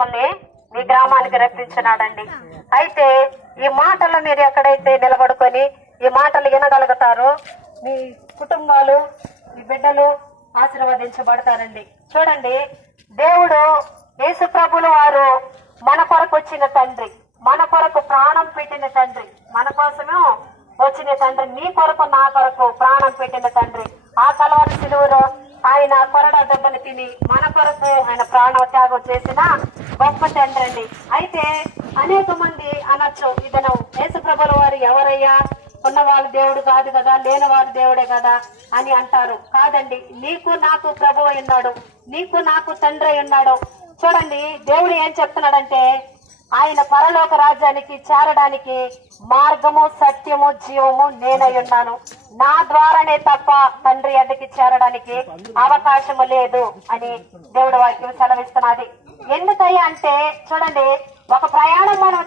మిమ్మల్ని మీ గ్రామానికి రప్పించినాడండి. అయితే ఈ మాటలు మీరు ఎక్కడైతే నిలబడుకొని ఈ మాటలు వినగలుగుతారో మీ కుటుంబాలు మీ బిడ్డలు ఆశీర్వదించబడతారండి. చూడండి, దేవుడు యేసు ప్రభుల వారు మన కొరకు వచ్చిన తండ్రి, మన కొరకు ప్రాణం పెట్టిన త్తండ్రి, మన కోసమే వచ్చిన తండ్రి, నీ కొరకు నా కొరకు ప్రాణం పెట్టిన తండ్రి. ఆ కలవరి సిలువలో ఆయన కొరడా దెబ్బలు తిని మన కొరకు ఆయన ప్రాణ త్యాగం చేసిన గొప్ప తండ్రి అండి. అయితే అనేక మంది అనొచ్చు, ఇతను యేసు ప్రభుల వారు ఎవరయ్యా, ఉన్నవాళ్ళు దేవుడు కాదు కదా, లేని వారు దేవుడే కదా అని అంటారు. కాదండి, నీకు నాకు ప్రభు ఉన్నాడు, నీకు నాకు తండ్రి ఉన్నాడు. చూడండి, దేవుడు ఏం చెప్తున్నాడంటే ఆయన పరలోక రాజ్యానికి చేరడానికి మార్గము సత్యము జీవము నేనై ఉన్నాను, నా ద్వారానే తప్ప తండ్రి అద్దెకి చేరడానికి అవకాశము లేదు అని దేవుడు వాక్యం సెలవిస్తున్నది. ఎందుకయ్యా అంటే చూడండి, ఒక ప్రయాణం మనం